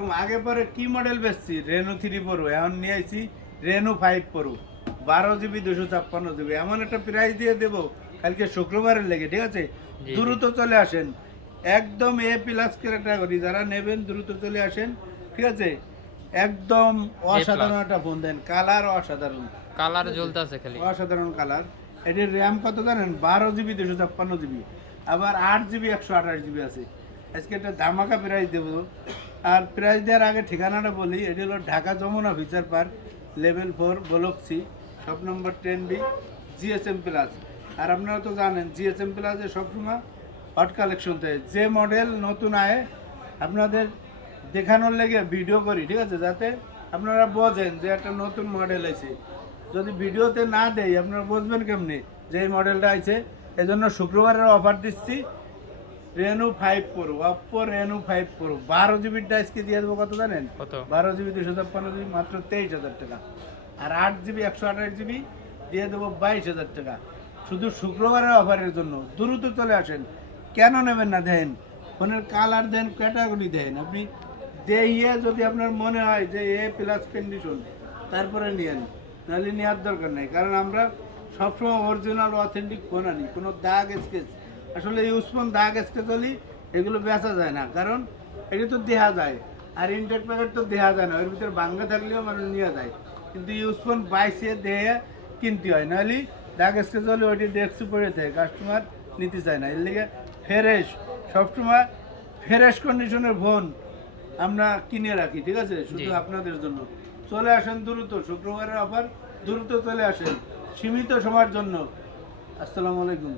আলাইকুম। আগে পরে কি মডেল বেচছি? রেনো 3 প্রো, এখন নিয়ে আইছি রেনো 5 প্রো, 12 জিবি 256 জিবি। এমন একটা প্রাইস দিয়ে দেবো কালকে শুক্রবারের লেগে, ঠিক আছে? জি, জি। দ্রুত চলে আসেন, একদম এ প্লাস ক্যাটাগরি যারা নেবেন দ্রুত চলে আসেন, ঠিক আছে? একদম এ প্লাস অসাধারণ একটা ফোন দেন, কালার অসাধারণ, কালার ঠিক আছে? জ্বলতেছে খালি। অসাধারণ কালার। এটির র্যাম কত জানেন? 12 জিবি 256 জিবি, আবার 8 জিবি 128 জিবি আছে। আজকে একটা ধামাকা প্রাইস দেবো। আর প্রাইস দেওয়ার আগে ঠিকানাটা বলি, এটি হলো Dhaka Jamuna future park, level 4, block C, shop number 10B, GSM plus. আর আপনারা তো জানেন জিএসএম প্লাসে সবসময় হট কালেকশন থাকে, যে মডেল নতুন আয় আপনাদের দেখানোর লেগে ভিডিও করি, ঠিক আছে? যাতে আপনারা বোঝেন যে একটা নতুন মডেল আছে। যদি ভিডিওতে না দেই আপনারা বুঝবেন কেমনি যে এই মডেলটা আছে? এজন্য শুক্রবারের অফার দিচ্ছি, Reno 5 pro, Oppo Reno 5 pro 12 জিবিটা আজকে দিয়ে দেবো কত জানেন? কত? 12 জিবি 256 জিবি মাত্র 23,000 টাকা। আর 8 জিবি 128 জিবি দিয়ে দেবো 22,000 টাকা, শুধু শুক্রবারের অফারের জন্য। দ্রুত চলে আসেন। কেন নেবেন না? দেন ফোনের কালার, দেন ক্যাটাগরি, দেন আপনি দেখিয়ে যদি আপনার মনে হয় যে এ প্লাস কন্ডিশন, তারপরে নিয়েন, নাহলে নেওয়ার দরকার নেই। কারণ আমরা সবসময় অরিজিনাল অথেন্টিক ফোন আনি, কোনো দাগ স্কেচ, আসলে ইউজ ফোন দাগ স্কেচ হলে এগুলো বেচা যায় না, কারণ এটা তো দেখা যায়। আর ইনটেক প্যাকেট তো দেখা যায় না, এর ভিতরে ভাঙ্গা থাকলেও মানুষ নিয়ে যায়। কিন্তু ইউজ ফোন বাইসে দেহে কিনতে হয়, নাহলে দাগ স্কেচ হলে ওইটি ডেস্ক পড়ে থাকে, কাস্টমার নিতে চায় না। এর লিগে ফ্রেশ, সবসময় ফ্রেশ কন্ডিশনের ফোন আমরা কিনে রাখি, ঠিক আছে? শুধু জি। আপনাদের জন্য। চলে আসেন দ্রুত, শুক্রবারের অফার, দ্রুত চলে আসেন, সীমিত সময়ের জন্য। আসসালামু আলাইকুম।